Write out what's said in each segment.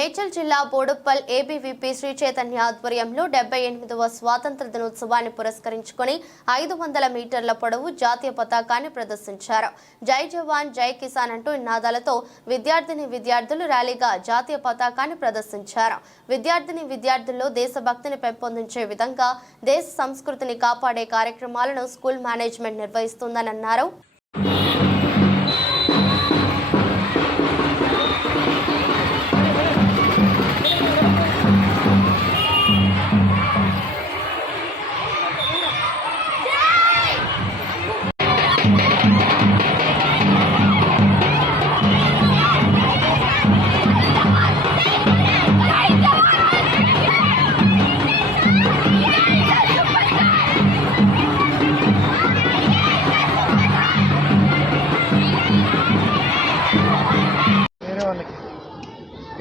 మేడ్చల్ జిల్లా బోడుప్పల్ ఏబీవీపీ శ్రీ చైతన్య ఆధ్వర్యంలో డెబ్బై ఎనిమిదవ స్వాతంత్ర దినోత్సవాన్ని పురస్కరించుకొని ఐదు వందల మీటర్ల పొడవు జాతీయ పతాకాన్ని ప్రదర్శించారు. జై జవాన్ జై కిసాన్ అంటూ నినాదాలతో విద్యార్థిని విద్యార్థులు ర్యాలీగా జాతీయ పతాకాన్ని ప్రదర్శించారు. విద్యార్థిని విద్యార్థుల్లో దేశభక్తిని పెంపొందించే విధంగా దేశ సంస్కృతిని కాపాడే కార్యక్రమాలను స్కూల్ మేనేజ్మెంట్ నిర్వహిస్తుందని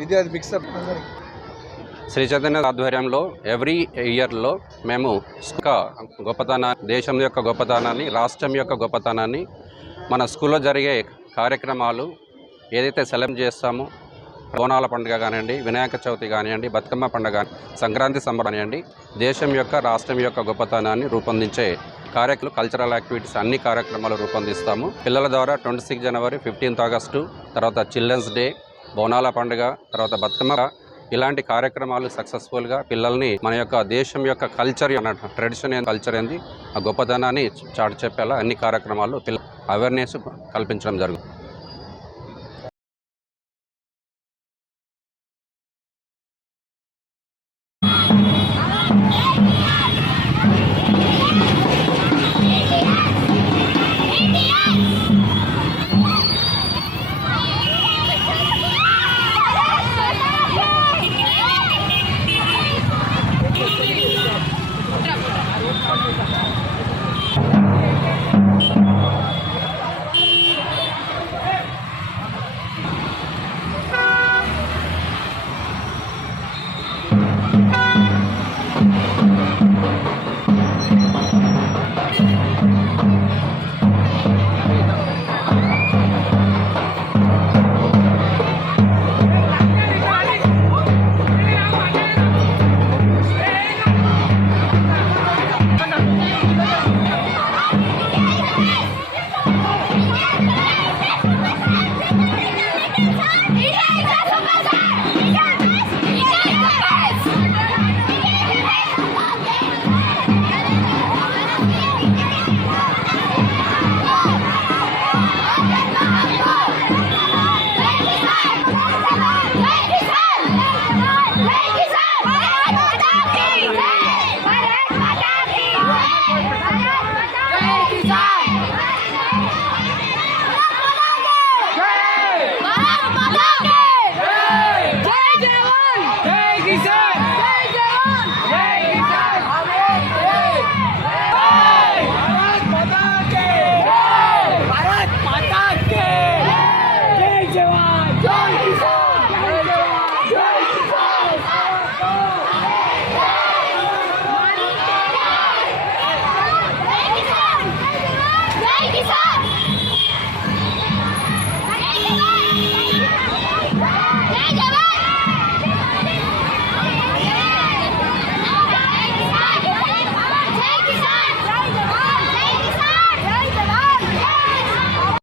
ఇది అది మిక్సప్ అందరికి శ్రీ చైతన్య ఆధ్వర్యంలో ఎవ్రీ ఇయర్లో మేము ఒక గొప్పతనా దేశం యొక్క గొప్పతనాన్ని రాష్ట్రం యొక్క గొప్పతనాన్ని మన స్కూల్లో జరిగే కార్యక్రమాలు ఏదైతే సెలబ్రేట్ చేస్తామో బోనాల పండుగ కానివ్వండి వినాయక చవితి కానివ్వండి బతుకమ్మ పండుగ సంక్రాంతి సంబరం కానివ్వండి దేశం యొక్క రాష్ట్రం యొక్క గొప్పతనాన్ని రూపొందించే కార్యక్రమాలు కల్చరల్ యాక్టివిటీస్ అన్ని కార్యక్రమాలు రూపొందిస్తాము. పిల్లల ద్వారా ట్వంటీ సిక్స్ జనవరి ఫిఫ్టీన్త్ ఆగస్టు తర్వాత చిల్డ్రన్స్ డే బోనాల పండుగ తర్వాత బతుకమ్మ ఇలాంటి కార్యక్రమాలు సక్సెస్ఫుల్గా పిల్లల్ని మన యొక్క దేశం యొక్క కల్చర్ అన్న ట్రెడిషన్ కల్చర్ ఏంది ఆ గొప్పతనాన్ని చాటు చెప్పేలా అన్ని కార్యక్రమాలు పిల్ల అవేర్నెస్ కల్పించడం జరుగుతుంది.